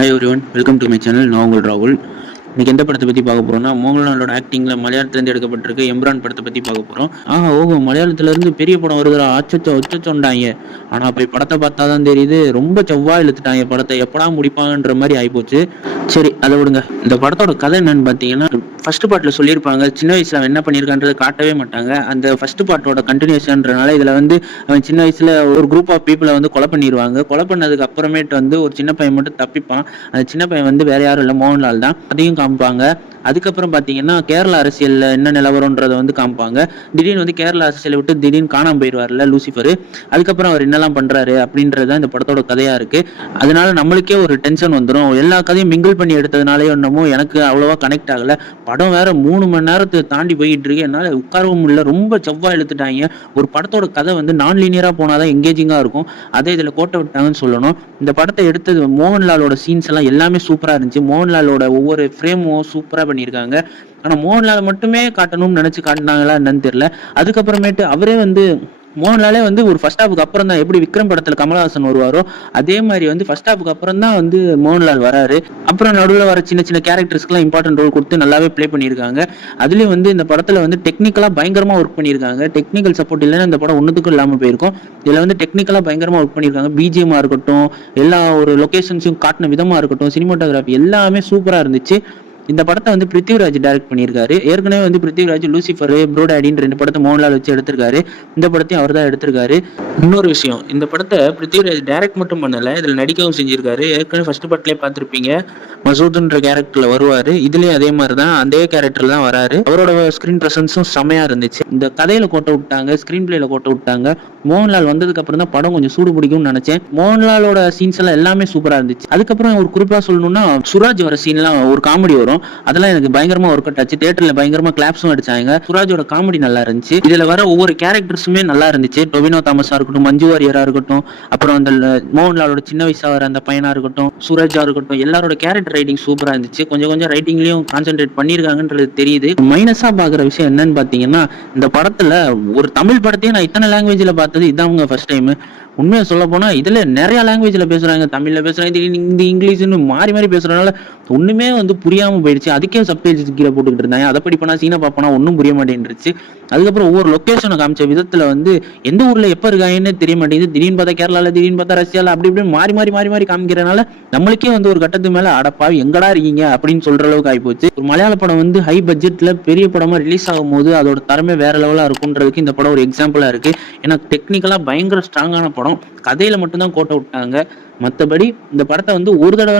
Hi everyone, welcome to my channel. நான் உங்கள் ராகுல். இன்னைக்கு எந்த படத்தை பற்றி பார்க்க போகிறோம்னா, மோகன்லாலோட ஆக்டிங்கில் மலையாளத்துலேருந்து எடுக்கப்பட்டிருக்க எம்ரான் படத்தை பற்றி பார்க்க போகிறோம். ஓஹோ, மலையாளத்துலேருந்து பெரிய படம் வருதுடா, அச்சச்சோ அச்சச்சோண்டாங்க. ஆனால் போய் படத்தை பார்த்தா தான் தெரியுது, ரொம்ப செவ்வாய் இழுத்துட்டாங்க படத்தை, எப்படா முடிப்பாங்கன்ற மாதிரி ஆகிப்போச்சு. சரி, அதை விடுங்க. இந்த படத்தோட கதை என்னன்னு பார்த்தீங்கன்னா, ஃபர்ஸ்ட் பார்ட்டில் சொல்லியிருப்பாங்க, சின்ன வயசில் அவன் என்ன பண்ணியிருக்கான்றதை காட்டவே மாட்டாங்க. அந்த ஃபர்ஸ்ட் பார்ட்டோட கண்டினியூஷன்றனால இதில் வந்து அவன் சின்ன வயசில் ஒரு குரூப் ஆஃப் பீப்புளை வந்து கொலை பண்ணிடுவாங்க. கொலை பண்ணதுக்கு அப்புறமேட்டு வந்து ஒரு சின்ன பையன் மட்டும் தப்பிப்பான். அந்த சின்ன பையன் வந்து வேற யாரும் இல்லை, மோகன்லால் தான். அதையும் காமிப்பாங்க. அதுக்கப்புறம் பார்த்தீங்கன்னா, கேரளா அரசியலில் என்ன நிலவரன்றதை வந்து காமிப்பாங்க. திடீர்னு வந்து கேரளா அரசியலை விட்டு திடீர்னு காணாம போயிடுவார்ல லூசிஃபர். அதுக்கப்புறம் அவர் என்னெல்லாம் பண்றாரு அப்படின்றது இந்த படத்தோட கதையா இருக்கு. அதனால நம்மளுக்கே ஒரு டென்ஷன் வந்துடும். எல்லா கதையும் மிங்கிள் பண்ணி எடுத்ததுனாலே என்னமோ எனக்கு அவ்வளோவா கனெக்ட் ஆகல. படம் வேற 3 மணி நேரத்தை தாண்டி போயிட்டு இருக்கு. என்னால் உட்காரவும் இல்லை, ரொம்ப செவ்வாய் இழுத்துட்டாங்க. ஒரு படத்தோட கதை வந்து நான் லீனியரா போனாதான் எங்கேஜிங்கா இருக்கும். அதே இதில் கோட்டை விட்டாங்கன்னு சொல்லணும். இந்த படத்தை எடுத்தது மோகன்லாலோட சீன்ஸ் எல்லாம் எல்லாமே சூப்பரா இருந்துச்சு. மோகன்லாலோட ஒவ்வொரு ஃப்ரேமும் சூப்பரா பண்ணியிருக்காங்க. ஆனா மோகன்லால் மட்டுமே காட்டணும்னு நினைச்சு காட்டினாங்களா என்னன்னு தெரியல. அதுக்கப்புறமேட்டு அவரே வந்து மோகன்லாலே வந்து ஒரு ஃபர்ஸ்ட் ஹாஃபுக்கு அப்புறம் தான், எப்படி விக்ரம் படத்துல கமலஹாசன் வருவாரோ அதே மாதிரி வந்து ஃபர்ஸ்ட் ஹாஃபுக்கு அப்புறம் தான் வந்து மோகன்லால் வராரு. அப்புறம் நடுவில் வர சின்ன சின்ன கேரக்டர்ஸ்க்குலாம் இம்பார்ட்டன்ட் ரோல் கொடுத்து நல்லாவே ப்ளே பண்ணியிருக்காங்க. அதுலேயும் வந்து இந்த படத்துல வந்து டெக்னிக்கலா பயங்கரமா ஒர்க் பண்ணியிருக்காங்க. டெக்னிக்கல் சப்போர்ட் இல்லைன்னா இந்த படம் ஒன்றுத்துக்கும் இல்லாமல் போயிருக்கும். இதுல வந்து டெக்னிக்கலா பயங்கரமா ஒர்க் பண்ணியிருக்காங்க. பிஜிஎம்மா இருக்கட்டும், எல்லா ஒரு லொகேஷன்ஸையும் காட்டின விதமா இருக்கட்டும், சினிமாட்டோகிராஃபி எல்லாமே சூப்பரா இருந்துச்சு. இந்த படத்தை வந்து பிருத்திவிராஜ் டைரக்ட் பண்ணியிருக்காரு. ஏற்கனவே வந்து பிருத்திவிராஜ் லூசிஃபர், ப்ரோ டாடின்னு 2 படத்தை மோகன்லால் வச்சு எடுத்திருக்காரு. இந்த படத்தையும் அவர் தான் எடுத்திருக்காரு. இன்னொரு விஷயம், இந்த படத்தை பிருத்திவிராஜ் டைரக்ட் மட்டும் பண்ணல, இதுல நடிக்கவும் செஞ்சிருக்காரு. ஏற்கனவே ஃபர்ஸ்ட் படத்திலே பார்த்துருப்பீங்க, மசூத்ன்ற கேரக்டர்ல வருவாரு. இதுலயும் அதே மாதிரி தான், அதே கேரக்டர்ல தான் வராரு. அவரோட ஸ்கிரீன் பிரசன்ஸும் செமையா இருந்துச்சு. இந்த கதையில கோட்டை விட்டாங்க, ஸ்கிரீன் பிளேல கோட்டை விட்டாங்க. மோகன்லால் வந்ததுக்கு அப்புறம் தான் படம் கொஞ்சம் சூடு பிடிக்கும்னு நினைச்சேன். மோகன்லாலோட சீன்ஸ் எல்லாம் எல்லாமே சூப்பரா இருந்துச்சு. அதுக்கப்புறம் ஒரு குறிப்பா சொல்லணும்னா, சுராஜ் வர சீன்லாம் ஒரு காமெடி வரும். அதெல்லாம் எனக்கு பயங்கரமா ஒர்க் அவுட் ஆச்சு. தியேட்டர்ல பயங்கரமா கிளாப்ஸும் அடிச்சாங்க. சுராஜோட காமெடி நல்லா இருந்துச்சு. இதுல வர ஒவ்வொரு கேரக்டர்ஸுமே நல்லா இருந்துச்சு. டொவினோ தாமஸா இருக்கட்டும், மஞ்சு வாரியரா இருக்கட்டும், அப்புறம் அந்த மோகன்லாலோட சின்ன வயசா வர அந்த பையனா இருக்கட்டும், சுராஜா இருக்கட்டும், எல்லாரோட கேரக்டர் ரைட்டிங் சூப்பரா இருந்துச்சு. கொஞ்சம் கொஞ்சம் ரைட்டிங்லயும் கான்சென்ட்ரேட் பண்ணிருக்காங்கன்றது தெரியுது. மைனஸா பாக்குற விஷயம் என்னன்னு பாத்தீங்கன்னா, இந்த படத்துல ஒரு தமிழ் படத்தையும் நான் இத்தனை லாங்குவேஜ்ல பார்த்தது இதான் ஃபர்ஸ்ட் டைம். உண்மையா சொல்ல போனா இதுல நிறைய லாங்குவேஜ்ல பேசுறாங்க. தமிழ்ல பேசுறாங்க, ஹிந்தி, இங்கிலீஷ்னு மாறி மாறி பேசுறதுனால ஒண்ணுமே வந்து புரியாம போயிடுச்சு. அதுக்கே சப்டைட்டில்ஸ் கீழே போட்டுக்கிட்டு இருந்தாங்க. அதை படிப்பனா சீனா பாப்பனா ஒன்னும் புரிய மாட்டேன்ருச்சு. அதுக்கப்புறம் ஒவ்வொரு லொகேஷனை காமிச்ச விதத்துல வந்து எந்த ஊர்ல எப்ப இருக்காங்கன்னு தெரிய மாட்டேங்குது. திடீர்னு பார்த்தா கேரளால, திடீர்னு பார்த்தா ரஷ்யால, அப்படி இப்படி மாறி மாறி மாறி மாறி காமிக்கிறனால நம்மளுக்கே வந்து ஒரு கட்டத்துக்கு மேல அடப்பாவி எங்கடா இருக்கீங்க அப்படின்னு சொல்ற அளவுக்கு ஆயிப்போச்சு. ஒரு மலையாள படம் வந்து ஹை பட்ஜெட்ல பெரிய படமா ரிலீஸ் ஆகும் போது அதோட தரமே வேற லெவலா இருக்கும்ன்றதுக்கு இந்த படம் ஒரு எக்ஸாம்பிளா இருக்கு. ஏன்னா டெக்னிக்கலா பயங்கர ஸ்ட்ராங்கான படம். கதையில மட்டும்தான் கோட்டை விட்டாங்க. மற்றபடி இந்த படத்தை வந்து ஒரு தடவை